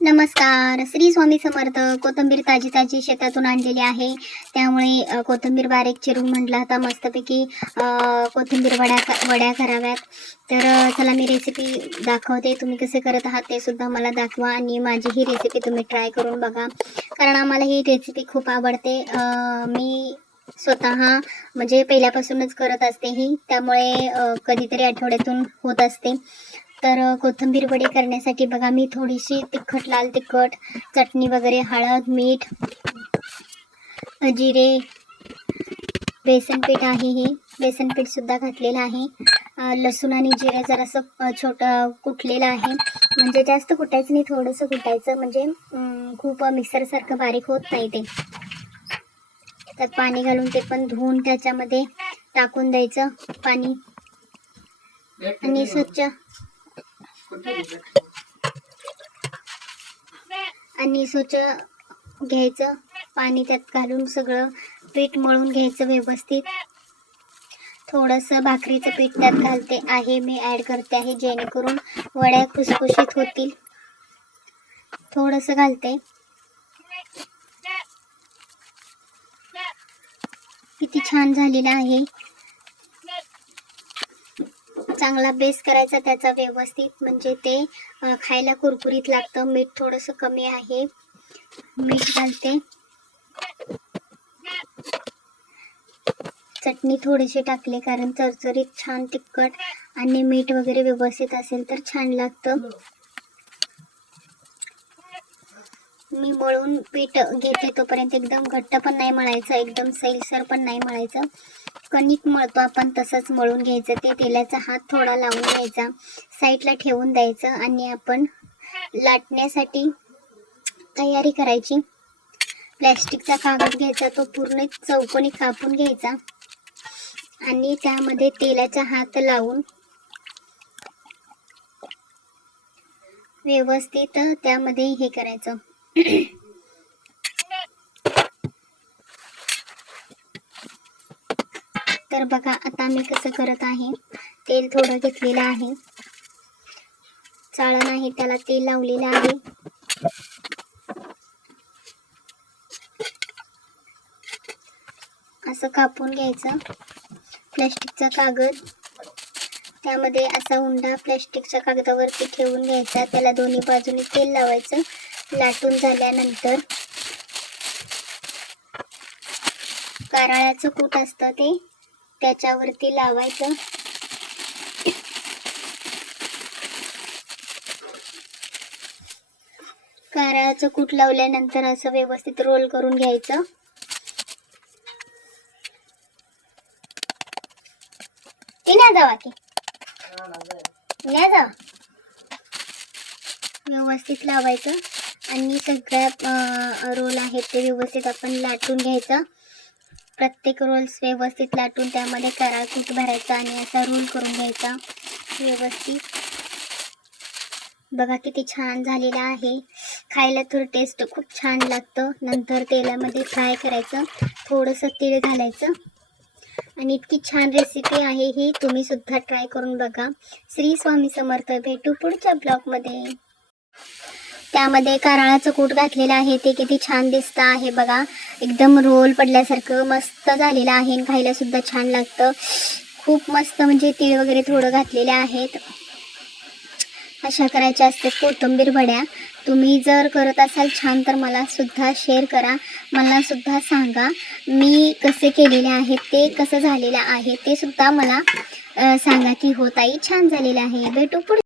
नमस्कार. श्री स्वामी समर्थ कोथंबीर ताजी ताजी शेतातून आणलेली आहे. त्यामुळे कोथंबीर बारीक चिरून म्हटलं आता मस्तपैकी कोथिंबीर वड्या वड्या कराव्यात. तर चला मी रेसिपी दाखवते. तुम्ही कसे करत आहात ते सुद्धा मला दाखवा आणि माझी ही रेसिपी तुम्ही ट्राय करून बघा. कारण आम्हाला ही रेसिपी खूप आवडते. मी स्वतः म्हणजे पहिल्यापासूनच करत असते ही. त्यामुळे कधीतरी आठवड्यातून होत असते. तर कोथिंबीर वडी करण्यासाठी बघा मी थोडीशी तिखट लाल तिखट चटणी वगैरे हळद मीठ जिरे बेसन पीठ आहे हे. बेसन पीठ सुद्धा घातलेलं आहे. लसूण आणि जिरे जरासं छोटं कुटलेलं आहे. म्हणजे जास्त कुटायचं नाही थोडंसं कुटायचं. म्हणजे खूप मिक्सरसारखं बारीक होत नाही ते. त्यात पाणी घालून ते पण धुवून त्याच्यामध्ये टाकून द्यायचं पाणी. आणि स्वच्छ आणि स्वच्छ घ्यायचं पाणी त्यात घालून सगळं पीठ मळून घ्यायचं व्यवस्थित. थोडंसं भाकरीचं पीठ त्यात घालते आहे मी ॲड करते आहे जेणेकरून वड्या खुसखुशीत होतील. थोडंसं घालते. किती छान झालेलं आहे. चांगला बेस करायचा त्याचा व्यवस्थित. म्हणजे ते खायला कुरकुरीत लागतं. मीठ थोडंसं कमी आहे. मीठ घालते. चटणी थोडीशी टाकली कारण चरचरीत छान तिखट आणि मीठ वगैरे व्यवस्थित असेल तर छान लागतं. मी मळून पीठ घेते तोपर्यंत एकदम घट्ट पण नाही मळायचं एकदम सैलसर पण नाही मळायचं. कणिक मळतो आपण तसंच मळून घ्यायचं. ते तेलाचा हात थोडा लावून घ्यायचा. साईडला ठेवून द्यायचं आणि आपण लाटण्यासाठी तयारी करायची. प्लॅस्टिकचा कागद घ्यायचा तो पूर्ण चौकोनी कापून घ्यायचा. आणि त्यामध्ये तेलाचा हात लावून व्यवस्थित त्यामध्ये हे करायचं. तर बघा आता मी कसं करत आहे. तेल थोडं घेतलेलं आहे. चाळण आहे त्याला तेल लावलेलं आहे. असं कापून घ्यायचं. प्लॅस्टिकचा कागद. त्यामध्ये असा उंडा प्लॅस्टिकच्या कागदावरती ठेवून घ्यायचा. त्याला दोन्ही बाजूने तेल लावायचं. लाटून झाल्यानंतर कारळ्याचं कूट असतं ते त्याच्यावरती लावायचं. कारळाचं कूट लावल्यानंतर असं व्यवस्थित रोल करून घ्यायचं. ती जावा की. नाही जावा. व्यवस्थित लावायचं. आणि सगळ्या रोल आहेत ते व्यवस्थित आपण लाटून घ्यायचं. प्रत्येक रोल्स व्यवस्थित लाटून त्यामध्ये करा कूट भरायचा आणि असा रोल करून घ्यायचा. व्यवस्थित. बघा किती छान झालेला आहे. खायला तर टेस्ट खूप छान लागतं. नंतर तेलामध्ये फ्राय करायचं. थोडंसं तीळ घालायचं. आणि इतकी छान रेसिपी आहे ही. तुम्ही सुद्धा ट्राय करून बघा. श्री स्वामी समर्थ भेटू पुढच्या ब्लॉगमध्ये त्यामध्ये कारळाचं कूट घातलेलं आहे. ते किती छान दिसतं आहे बघा. एकदम रोल पडल्यासारखं मस्त झालेलं आहे आणि खायला सुद्धा छान लागतं. खूप मस्त म्हणजे तीळ वगैरे थोडं घातलेले आहेत. अशा करायच्या असतात कोथिंबीर वड्या. तुम्ही जर करत असाल छान तर मला सुद्धा शेअर करा. मला सुद्धा सांगा मी कसे केलेले आहेत ते कसं झालेलं आहे ते सुद्धा मला सांगा की हो ताई छान झालेलं आहे. भेटू पुढे.